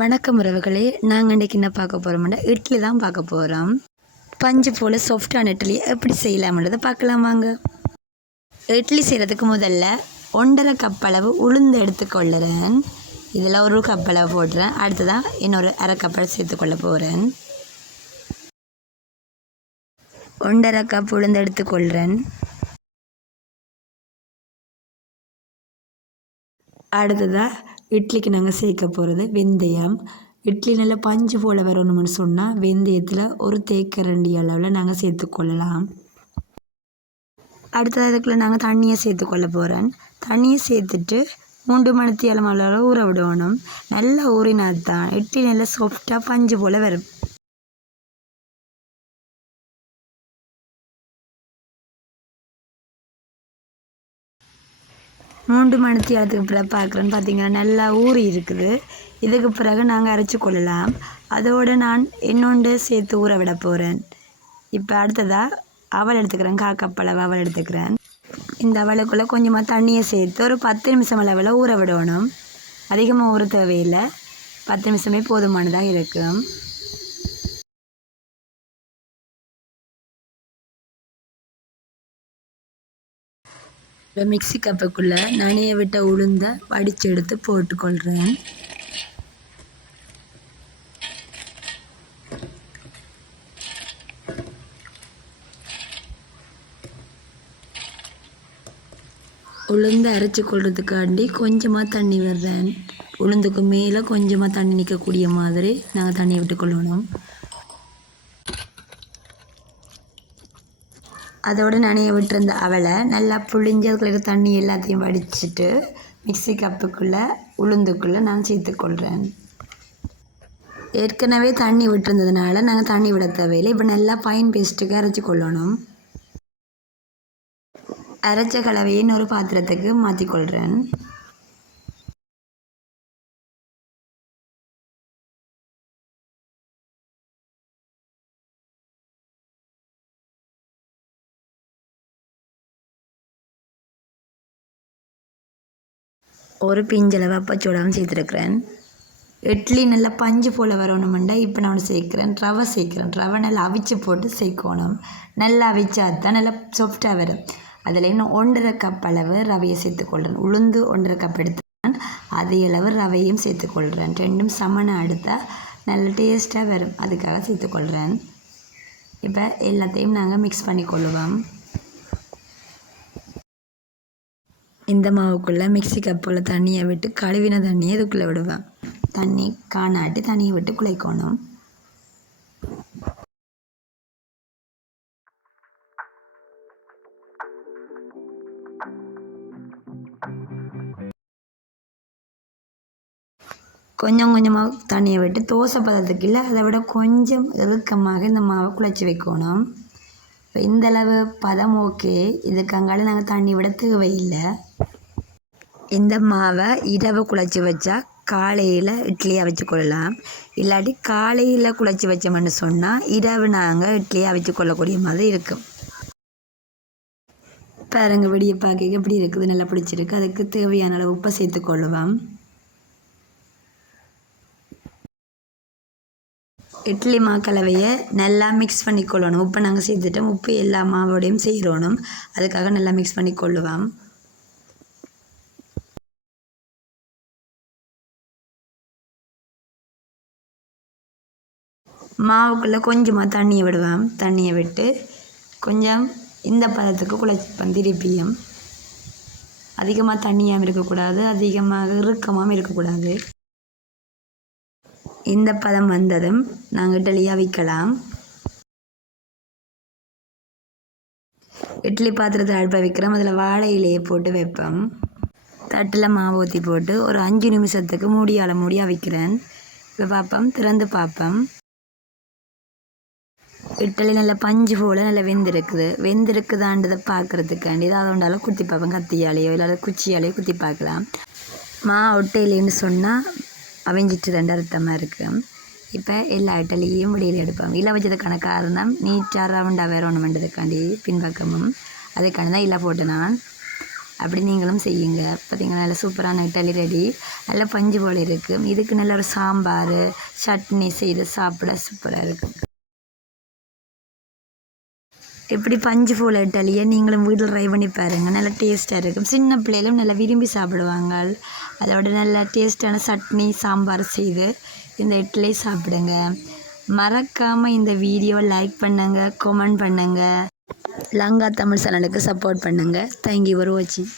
வணக்கம் உறவுகளே, நாங்கள் இன்றைக்கி என்ன பார்க்க போகிறோம்னா இட்லி தான் பார்க்க போகிறோம். பஞ்சு போல் சாஃப்டான இட்லி எப்படி செய்யலாம்ன்றதை பார்க்கலாம் வாங்க. இட்லி செய்கிறதுக்கு முதல்ல 1.5 கப் அளவு உளுந்து எடுத்துக்கொள்ளுறேன். இதில் 1 கப் அளவு போடுறேன். அடுத்ததான் இன்னொரு 1/2 கப் சேர்த்துக்கொள்ள போகிறேன். 1.5 கப் உளுந்து எடுத்துக்கொள்கிறேன். அடுத்ததாக இட்லிக்கு நாங்கள் சேர்க்க போகிறது வெந்தயம். இட்லி நல்லா பஞ்சு போல் வரணும்னு சொன்னால் வெந்தயத்தில் 1 தேக்கரண்டி அளவில் நாங்கள் சேர்த்துக்கொள்ளலாம். அடுத்தது அதுக்குள்ளே நாங்கள் தண்ணியை சேர்த்துக்கொள்ள போகிறேன். தண்ணியை சேர்த்துட்டு 3 மணித்தியாலம் அளவில் ஊற விடணும். நல்லா ஊறினா தான் இட்லி நல்லா சாஃப்டாக பஞ்சு போல் வரும். மூன்று மணித்தியாலத்துக்கு பிறகு பார்க்குறேன்னு பார்த்தீங்கன்னா நல்லா ஊறி இருக்குது. இதுக்கு பிறகு நாங்கள் அரைச்சி கொள்ளலாம். அதோடு நான் இன்னொன்று சேர்த்து ஊற விட போகிறேன். இப்போ அடுத்ததாக அவல் எடுத்துக்கிறேன். 1/4 கப் அளவு அவல் எடுத்துக்கிறேன். இந்த அவலுக்குள்ளே கொஞ்சமாக தண்ணியை சேர்த்து ஒரு 10 நிமிஷம் அளவில் ஊற விடணும். அதிகமாக ஊற தேவையில்லை, 10 நிமிஷமே போதுமானதாக இருக்கும். இப்போ மிக்சி கப்புக்குள்ளே நனைய விட்ட உளுந்த வடித்து எடுத்து போட்டுக்கொள்கிறேன். உளுந்து அரைச்சி கொள்றதுக்காண்டி கொஞ்சமாக தண்ணி விடுறேன். உளுந்துக்கு மேலே கொஞ்சமாக தண்ணி நிற்கக்கூடிய மாதிரி நாங்கள் தண்ணி விட்டுக்கொள்ளணும். அதோடு நனைய விட்டுருந்த அவலை நல்லா புழிஞ்சு அதுக்குள்ள தண்ணி எல்லாத்தையும் வடிச்சிட்டு மிக்சி கப்புக்குள்ளே உளுந்துக்குள்ளே நான் சேர்த்துக்கொள்கிறேன். ஏற்கனவே தண்ணி விட்டுருந்ததுனால நாங்கள் தண்ணி விட தேவையில்லை. இப்போ நல்லா ஃபைன் பேஸ்ட்டுக்கு அரைச்சி கொள்ளணும். அரைச்ச கலவையை இன்னொரு பாத்திரத்துக்கு மாற்றிக்கொள்கிறேன். ஒரு பிஞ்சளவு அப்பச்சோடாவும் சேர்த்துருக்குறேன். இட்லி நல்லா பஞ்சு போல் வரணுமெண்டா இப்போ நான் சேர்க்குறேன். ரவை சேர்க்குறேன். ரவை நல்லா அவிச்சு போட்டு சேர்க்கணும். நல்லா அவிச்சா தான் நல்லா சாஃப்டாக வரும். அதில் இன்னும் 1.5 கப் அளவு ரவையை சேர்த்துக்கொள்கிறேன். உளுந்து 1.5 கப் எடுத்துக்கிறேன். அதே அளவு ரவையும் சேர்த்துக்கொள்கிறேன். ரெண்டும் சமனை எடுத்தால் நல்ல டேஸ்ட்டாக வரும். அதுக்காக சேர்த்துக்கொள்கிறேன். இப்போ எல்லாத்தையும் நாங்கள் மிக்ஸ் பண்ணி கொள்ளுவோம். இந்த மாவுக்குள்ளே மிக்சி கப்பில் தண்ணியை விட்டு கழுவின தண்ணியை இதுக்குள்ளே விடுவேன். தண்ணி காணாட்டி தண்ணியை விட்டு குழைக்கணும். கொஞ்சம் கொஞ்சமாக தண்ணியை விட்டு தோசை பதத்துக்கு இல்லை, அதை விட கொஞ்சம் இறுக்கமாக இந்த மாவை குழைச்சி வைக்கணும். இப்போ இந்தளவு பதம் ஓகே. இதுக்கு அங்கால நாங்கள் தண்ணி விட தேவையில்லை. இந்த மாவை இரவு குழைச்சி வச்சா காலையில் இட்லியாக வச்சு கொள்ளலாம். இல்லாட்டி காலையில் குழைச்சி வச்சோம்னு சொன்னால் இரவு நாங்கள் இட்லியாக வச்சு கொள்ளக்கூடிய மாதிரி இருக்கும். பாருங்க, வெடியை பார்க்க எப்படி இருக்குது, நல்லா பிடிச்சிருக்கு. அதுக்கு தேவையான அளவு உப்பை சேர்த்துக்கொள்ளுவோம். இட்லி மாக்கலவையை நல்லா மிக்ஸ் பண்ணிக்கொள்ளணும். உப்பை நாங்கள் சேர்த்துட்டோம். உப்பு எல்லா மாவோடையும் செய்கிறோணும். அதுக்காக நல்லா மிக்ஸ் பண்ணிக்கொள்ளுவோம். மாவுக்குள்ளே கொஞ்சமாக தண்ணியை விடுவேன். தண்ணியை விட்டு கொஞ்சம் இந்த பதத்துக்கு குழைப்பேன். திருப்பியும் அதிகமாக தண்ணியாகவும் இருக்கக்கூடாது, அதிகமாக இறுக்கமாகவும் இருக்கக்கூடாது. இந்த பதம் வந்ததும் நாங்கள் இட்லியாக வைக்கலாம். இட்லி பாத்திரத்தை அடுப்பை வைக்கிறோம். அதில் வாழை இலையை போட்டு வைப்போம். தட்டில் மாவு ஊற்றி போட்டு ஒரு 5 நிமிஷத்துக்கு மூடியாக வைக்கிறேன். இப்போ பார்ப்போம், திறந்து பார்ப்போம். இட்லி நல்லா பஞ்சு போல் நல்லா வெந்திருக்குதான்றதை பார்க்குறதுக்காண்டி அதை ஒன்றாலும் குத்தி பார்ப்போம். கத்தியாலேயோ இல்லை குச்சியாலேயோ குத்தி பார்க்கலாம். ஒட்டையிலேன்னு சொன்னால் அவிஞ்சிட்டு 2 அர்த்தமாக இருக்குது. இப்போ எல்லா இட்லியும் வெளியில் எடுப்போம். இலை வச்சதுக்கான காரணம் நீட்டாக ரவுண்டாக வேற ஒன்று பண்ணுறதுக்காண்டி பின்பக்கமும் அதுக்காண்டி தான் இலை போட்டு நான் அப்படி நீங்களும் செய்யுங்க. பார்த்தீங்கன்னா நல்ல சூப்பரான இட்லி ரெடி. நல்ல பஞ்சு போல் இருக்குது. இதுக்கு நல்ல ஒரு சாம்பார் சட்னி செய்து சாப்பிட சூப்பராக இருக்கும். இப்படி பஞ்சு போல் இட்லியை நீங்களும் வீட்டில் ட்ரை பண்ணி பாருங்கள். நல்லா டேஸ்ட்டாக இருக்கும். சின்ன பிள்ளைகளும் நல்லா விரும்பி சாப்பிடுவாங்க. அதோட நல்ல டேஸ்ட்டான சட்னி சாம்பார் செய்து இந்த இட்லி சாப்பிடுங்க. மறக்காமல் இந்த வீடியோ லைக் பண்ணுங்கள், கமெண்ட் பண்ணுங்கள். லங்கா தமிழ் சேனலுக்கு சப்போர்ட் பண்ணுங்கள். தேங்க்யூ ஃபார் வாட்சிங்.